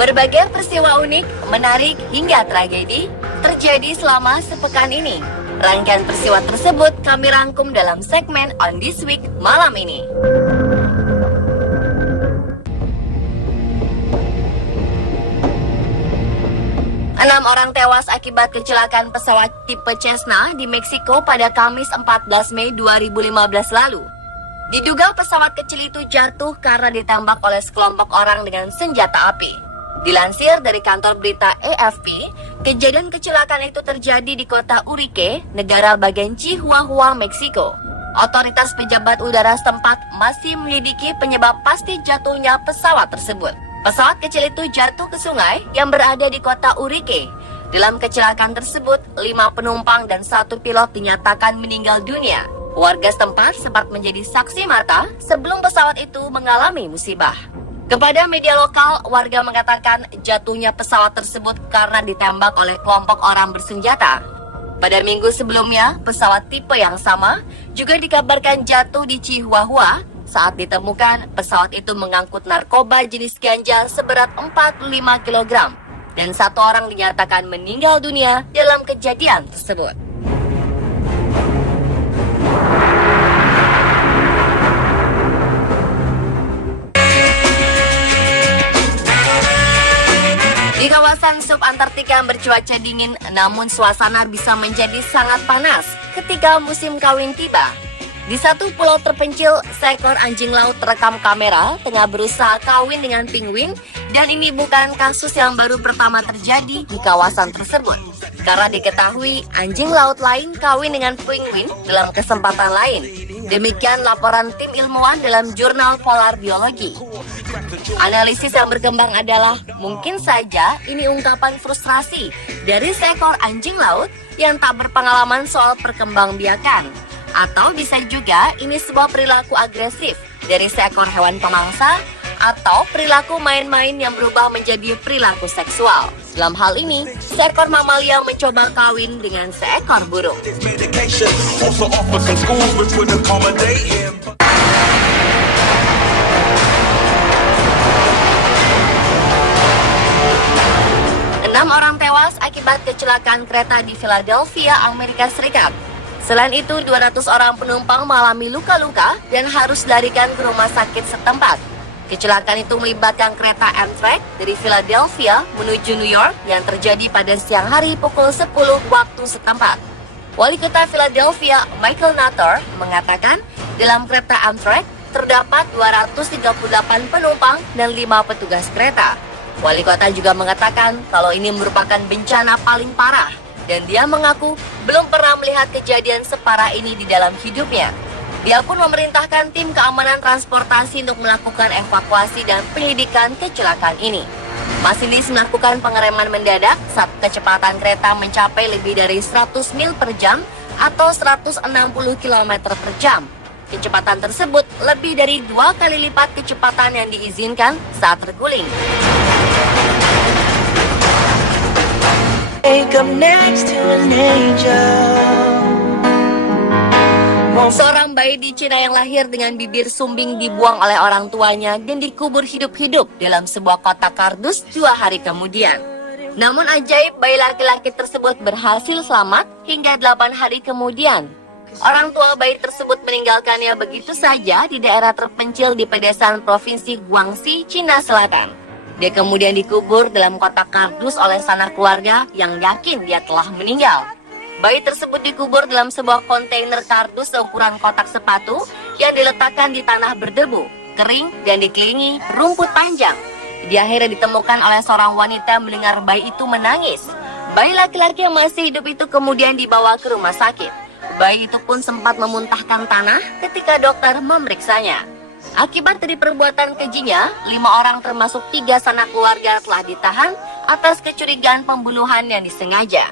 Berbagai peristiwa unik, menarik, hingga tragedi terjadi selama sepekan ini. Rangkaian peristiwa tersebut kami rangkum dalam segmen On This Week malam ini. Enam orang tewas akibat kecelakaan pesawat tipe Cessna di Meksiko pada Kamis 14 Mei 2015 lalu. Diduga pesawat kecil itu jatuh karena ditembak oleh sekelompok orang dengan senjata api. Dilansir dari kantor berita AFP, kejadian kecelakaan itu terjadi di kota Urique, negara bagian Chihuahua, Meksiko. Otoritas pejabat udara setempat masih menyelidiki penyebab pasti jatuhnya pesawat tersebut. Pesawat kecil itu jatuh ke sungai yang berada di kota Urique. Dalam kecelakaan tersebut, 5 penumpang dan 1 pilot dinyatakan meninggal dunia. Warga setempat sempat menjadi saksi mata sebelum pesawat itu mengalami musibah. Kepada media lokal, warga mengatakan jatuhnya pesawat tersebut karena ditembak oleh kelompok orang bersenjata. Pada minggu sebelumnya, pesawat tipe yang sama juga dikabarkan jatuh di Chihuahua. Saat ditemukan, pesawat itu mengangkut narkoba jenis ganja seberat 45 kg. Dan 1 orang dinyatakan meninggal dunia dalam kejadian tersebut. Di kawasan subantartika yang bercuaca dingin, namun suasana bisa menjadi sangat panas ketika musim kawin tiba. Di satu pulau terpencil, seekor anjing laut terekam kamera tengah berusaha kawin dengan penguin, dan ini bukan kasus yang baru pertama terjadi di kawasan tersebut. Karena diketahui anjing laut lain kawin dengan penguin dalam kesempatan lain. Demikian laporan tim ilmuwan dalam jurnal Polar Biology. Analisis yang berkembang adalah mungkin saja ini ungkapan frustrasi dari seekor anjing laut yang tak berpengalaman soal perkembangbiakan. Atau bisa juga ini sebuah perilaku agresif dari seekor hewan pemangsa atau perilaku main-main yang berubah menjadi perilaku seksual. Dalam hal ini, seekor mamalia mencoba kawin dengan seekor burung. Enam orang tewas akibat kecelakaan kereta di Philadelphia, Amerika Serikat. Selain itu, 200 orang penumpang mengalami luka-luka dan harus dilarikan ke rumah sakit setempat. Kecelakaan itu melibatkan kereta Amtrak dari Philadelphia menuju New York yang terjadi pada siang hari pukul 10 waktu setempat. Wali kota Philadelphia, Michael Nutter, mengatakan dalam kereta Amtrak terdapat 238 penumpang dan 5 petugas kereta. Wali kota juga mengatakan kalau ini merupakan bencana paling parah dan dia mengaku belum pernah melihat kejadian separah ini di dalam hidupnya. Dia pun memerintahkan tim keamanan transportasi untuk melakukan evakuasi dan penyelidikan kecelakaan ini. Masinis melakukan pengereman mendadak saat kecepatan kereta mencapai lebih dari 100 mil per jam atau 160 km per jam. Kecepatan tersebut lebih dari 2 kali lipat kecepatan yang diizinkan saat terguling. Seorang bayi di Cina yang lahir dengan bibir sumbing dibuang oleh orang tuanya dan dikubur hidup-hidup dalam sebuah kotak kardus 2 hari kemudian. Namun ajaib, bayi laki-laki tersebut berhasil selamat hingga 8 hari kemudian. Orang tua bayi tersebut meninggalkannya begitu saja di daerah terpencil di pedesaan provinsi Guangxi, Cina Selatan. Dia kemudian dikubur dalam kotak kardus oleh sanak keluarga yang yakin dia telah meninggal. Bayi tersebut dikubur dalam sebuah kontainer kardus seukuran kotak sepatu yang diletakkan di tanah berdebu, kering, dan dikelilingi rumput panjang. Dia akhirnya ditemukan oleh seorang wanita mendengar bayi itu menangis. Bayi laki-laki yang masih hidup itu kemudian dibawa ke rumah sakit. Bayi itu pun sempat memuntahkan tanah ketika dokter memeriksanya. Akibat dari perbuatan kejinya, 5 orang termasuk 3 sanak keluarga telah ditahan atas kecurigaan pembunuhan yang disengaja.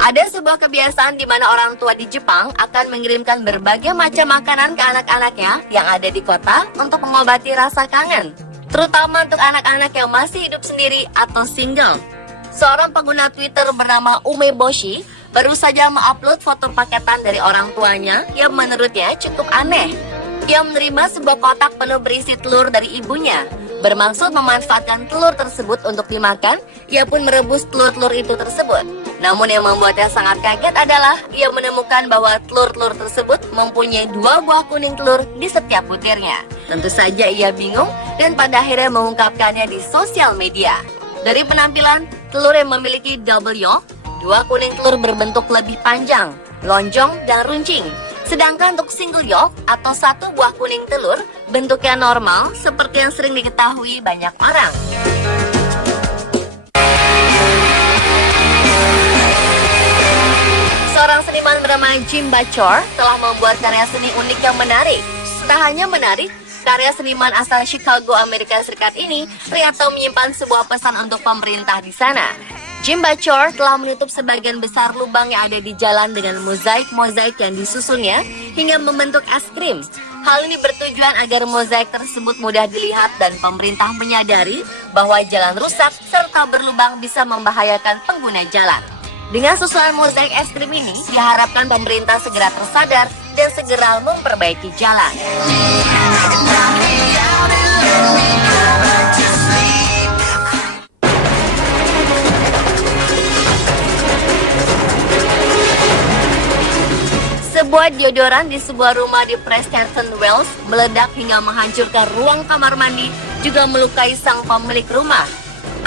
Ada sebuah kebiasaan di mana orang tua di Jepang akan mengirimkan berbagai macam makanan ke anak-anaknya yang ada di kota untuk mengobati rasa kangen, terutama untuk anak-anak yang masih hidup sendiri atau single. Seorang pengguna Twitter bernama Umeboshi baru saja mengupload foto paketan dari orang tuanya yang menurutnya cukup aneh. Ia menerima sebuah kotak penuh berisi telur dari ibunya. Bermaksud memanfaatkan telur tersebut untuk dimakan, ia pun merebus telur-telur itu tersebut. Namun yang membuatnya sangat kaget adalah ia menemukan bahwa telur-telur tersebut mempunyai 2 buah kuning telur di setiap butirnya. Tentu saja ia bingung dan pada akhirnya mengungkapkannya di sosial media. Dari penampilan, telur yang memiliki double yolk, 2 kuning telur berbentuk lebih panjang, lonjong, dan runcing. Sedangkan untuk single yolk atau 1 buah kuning telur, bentuknya normal seperti yang sering diketahui banyak orang. Seorang seniman bernama Jim Bachor telah membuat karya seni unik yang menarik. Tak hanya menarik, karya seniman asal Chicago, Amerika Serikat ini ternyata menyimpan sebuah pesan untuk pemerintah di sana. Jim Bachor telah menutup sebagian besar lubang yang ada di jalan dengan mozaik-mozaik yang disusunnya hingga membentuk es krim. Hal ini bertujuan agar mozaik tersebut mudah dilihat dan pemerintah menyadari bahwa jalan rusak serta berlubang bisa membahayakan pengguna jalan. Dengan susunan mozaik es krim ini, diharapkan pemerintah segera tersadar dan segera memperbaiki jalan. Sebuah deodoran di sebuah rumah di Preston, Wales meledak hingga menghancurkan ruang kamar mandi, juga melukai sang pemilik rumah.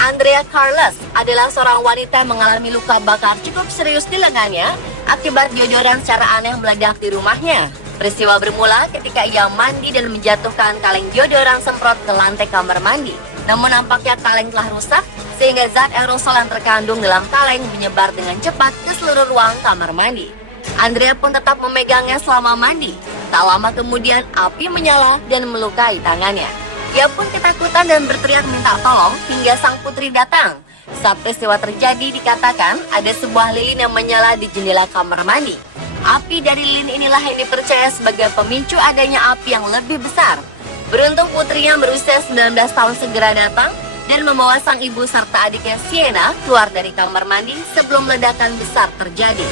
Andrea Carlos adalah seorang wanita yang mengalami luka bakar cukup serius di lengannya akibat deodoran secara aneh meledak di rumahnya. Peristiwa bermula ketika ia mandi dan menjatuhkan kaleng deodoran semprot ke lantai kamar mandi. Namun nampaknya kaleng telah rusak sehingga zat aerosol yang terkandung dalam kaleng menyebar dengan cepat ke seluruh ruang kamar mandi. Andrea pun tetap memegangnya selama mandi. Tak lama kemudian api menyala dan melukai tangannya. Ia pun ketakutan dan berteriak minta tolong hingga sang putri datang. Saat peristiwa terjadi dikatakan ada sebuah lilin yang menyala di jendela kamar mandi. Api dari lilin inilah yang dipercaya sebagai pemicu adanya api yang lebih besar. Beruntung putrinya berusia 19 tahun segera datang dan membawa sang ibu serta adiknya Sienna keluar dari kamar mandi sebelum ledakan besar terjadi.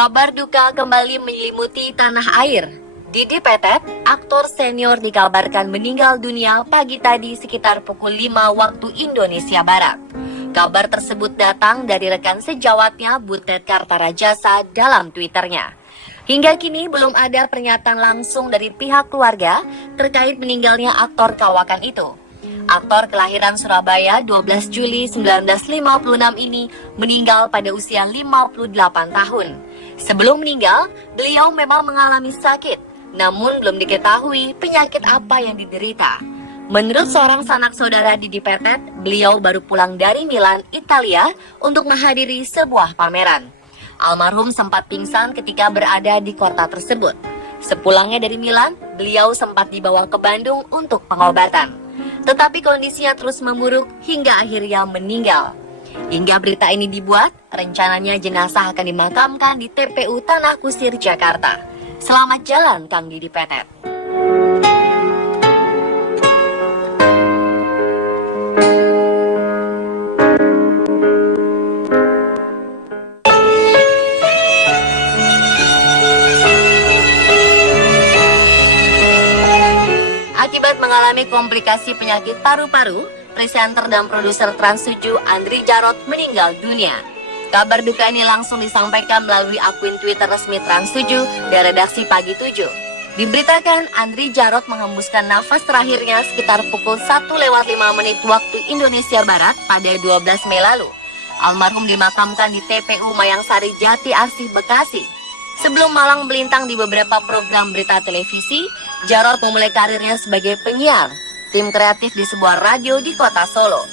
Kabar duka kembali menyelimuti tanah air. Didi Petet, aktor senior dikabarkan meninggal dunia pagi tadi sekitar pukul 5 waktu Indonesia Barat. Kabar tersebut datang dari rekan sejawatnya Butet Kartarajasa dalam Twitternya. Hingga kini belum ada pernyataan langsung dari pihak keluarga terkait meninggalnya aktor kawakan itu. Aktor kelahiran Surabaya 12 Juli 1956 ini meninggal pada usia 58 tahun. Sebelum meninggal, beliau memang mengalami sakit, namun belum diketahui penyakit apa yang diderita. Menurut seorang sanak saudara Didi Petet, beliau baru pulang dari Milan, Italia untuk menghadiri sebuah pameran. Almarhum sempat pingsan ketika berada di kota tersebut. Sepulangnya dari Milan, beliau sempat dibawa ke Bandung untuk pengobatan. Tetapi kondisinya terus memburuk hingga akhirnya meninggal. Hingga berita ini dibuat, rencananya jenazah akan dimakamkan di TPU Tanah Kusir, Jakarta. Selamat jalan, Kang Didi Petet. Akibat mengalami komplikasi penyakit paru-paru, presenter dan produser Trans 7 Andri Jarot meninggal dunia. Kabar duka ini langsung disampaikan melalui akun Twitter resmi Trans 7 dan redaksi Pagi 7. Diberitakan Andri Jarot menghembuskan nafas terakhirnya sekitar pukul 1:05 waktu Indonesia Barat pada 12 Mei lalu. Almarhum dimakamkan di TPU Mayangsari Jati Asih, Bekasi. Sebelum malang melintang di beberapa program berita televisi, Jarot memulai karirnya sebagai penyiar, tim kreatif di sebuah radio di kota Solo.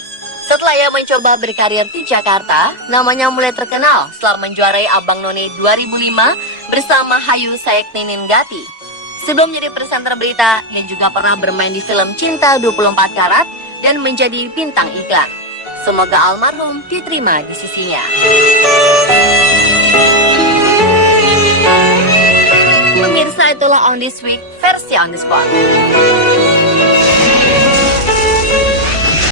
Setelah ia mencoba berkarir di Jakarta, namanya mulai terkenal setelah menjuarai Abang None 2005 bersama Hayu Saekni Ninggati. Sebelum menjadi presenter berita, ia juga pernah bermain di film Cinta 24 Karat dan menjadi bintang iklan. Semoga almarhum diterima di sisinya. Pemirsa, itulah On This Week versi On The Spot.